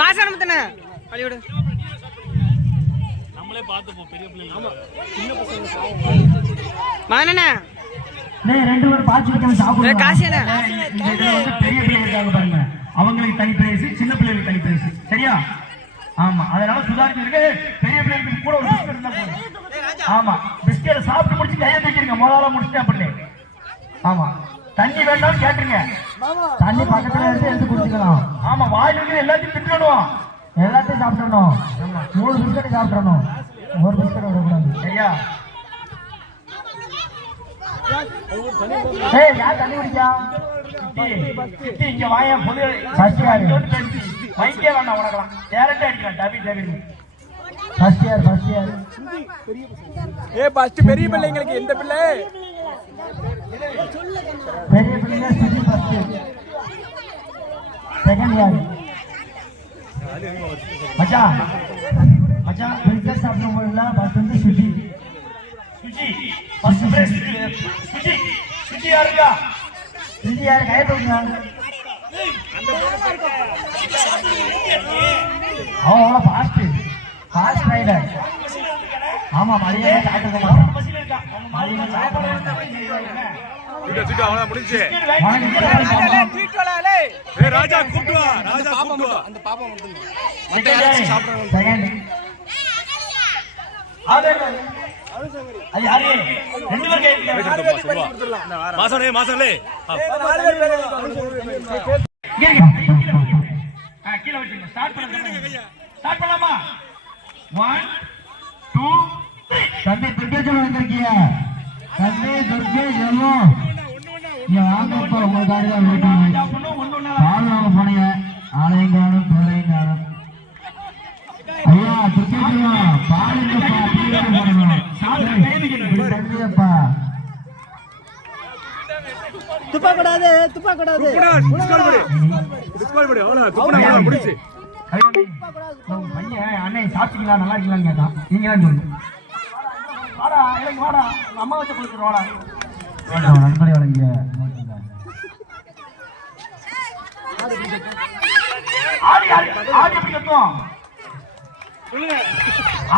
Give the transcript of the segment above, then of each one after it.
மாசம் பள்ளியோடு நம்மளே பார்த்துப்போம் பெரிய பிள்ளைங்க. மானண்ணா ரெண்டு பேரும் பாத்து சாப்பிடுங்க. காசியண்ணா பெரிய பிள்ளைங்க இருக்காங்க பாருங்க, அவங்களுக்கு தனி பிரைஸ், சின்ன பிள்ளைங்களுக்கு தனி பிரைஸ். சரியா? ஆமா, அதனால சுதாரிச்சிருக்கு. பெரிய பிள்ளைங்களுக்கு கூட ஒரு பிஸ்கட் இருந்தா போதும். ஆமா, பிஸ்கட் சாப்பிட்டு முடிச்சு கையை தூக்கிருங்க. முதல்ல முடிச்சுட்டேன் அப்படி. ஆமா, தண்ணி வேண்டாம் கேட்டுருங்க. தண்ணி பக்கத்துல இருந்து எடுத்து குடிச்சுக்கலாம். ஆமா, வாயில் இருக்கிற எல்லாத்தையும் திட்டணும், எல்லாத்தையும் சாப்பிடணும். 3 பிஸ்கட் சாப்பிடணும், ஒரு பிஸ்கட் விடக்கூடாது. சரியா? யார் தண்ணி குடிக்கா? இங்க வாய பொது வைக்கே வேண்டாம், உனக்கலாம் டேரக்டா அடிக்கலாம். டபி டபி ஃபர்ஸ்ட் இயர் பெரிய பிள்ளைங்களுக்கு எந்த பிள்ளை? பெரிய பிள்ளைங்க சிட்டி ஃபர்ஸ்ட், செகண்ட் இயர். மச்சான் மச்சான் பிரின்சஸ் சாப்பிடும் போதுல ஃபர்ஸ்ட் வந்து சுஜி ஃபர்ஸ்ட் பிரைஸ். சுஜி யாருக்கா? சுஜி யாரு? கை தூக்குங்க. அவன் ஃபாஸ்ட் ரைடர். ஆமா, மதியம் சாப்பிட்டு ராஜா கூப்பிட்டு வா. ராஜா கூப்பிட்டு வா. அந்த பாப்பா மட்டும் மாசலே கீழே வச்சுங்க. ஸ்டார்ட் பண்ணலாமா? 1 2 தம்பி துர்கேஜன் வந்திருக்கியா? தம்பி துர்கேஜன் வாங்கப்பா, உங்களுக்காக தான் வீட்டு பால் வாங்க போனீங்க. ஆலயம் காணும் பிள்ளையும் காணும். ஐயா துர்கேஜன் பால் போனப்பா. துப்பாக்கூடாது பையன் அண்ணன் சாப்பிட்டீங்களா, நல்லா இருக்கீங்களான்னு கேட்டான். நீங்க தான் சொல்லு. வாடா எனக்கு வாடா, அம்மா வச்சு கொடுத்துரு. வாடா நண்பரை வழங்கிய ஆடி எப்படி கத்துவோம்?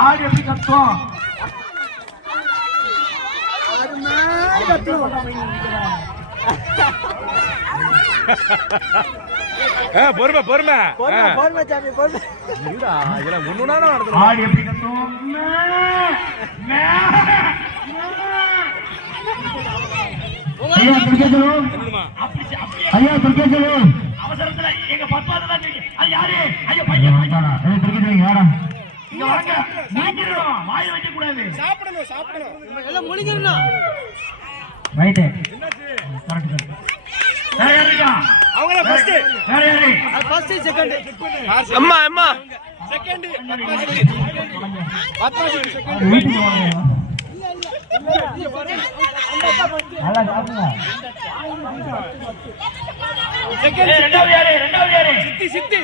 ஆடி எப்படி கத்துவோம்? பொறுமை ஆடி எப்படி கத்துவோம்? ஐயா துர்கேஜன் அவசரத்துல எங்க பத்தாவது அது யாரு? ஐயோ பையன் துர்கேஜன் யாரா? இங்க வாங்க. நீங்கிரணும், வாய் வைக்க கூடாது. சாப்பிடணும் எல்லாம் முழுங்கிரணும். ரைட். கரெக்ட். வேற யாருக்கா? அவங்கள ஃபர்ஸ்ட். வேற யாரு? First second. அம்மா செகண்ட். வீட்டுக்கு வாங்க. நல்லா சாப்பிடுங்க. செகண்ட். ரெண்டாவது யாரு? சித்தி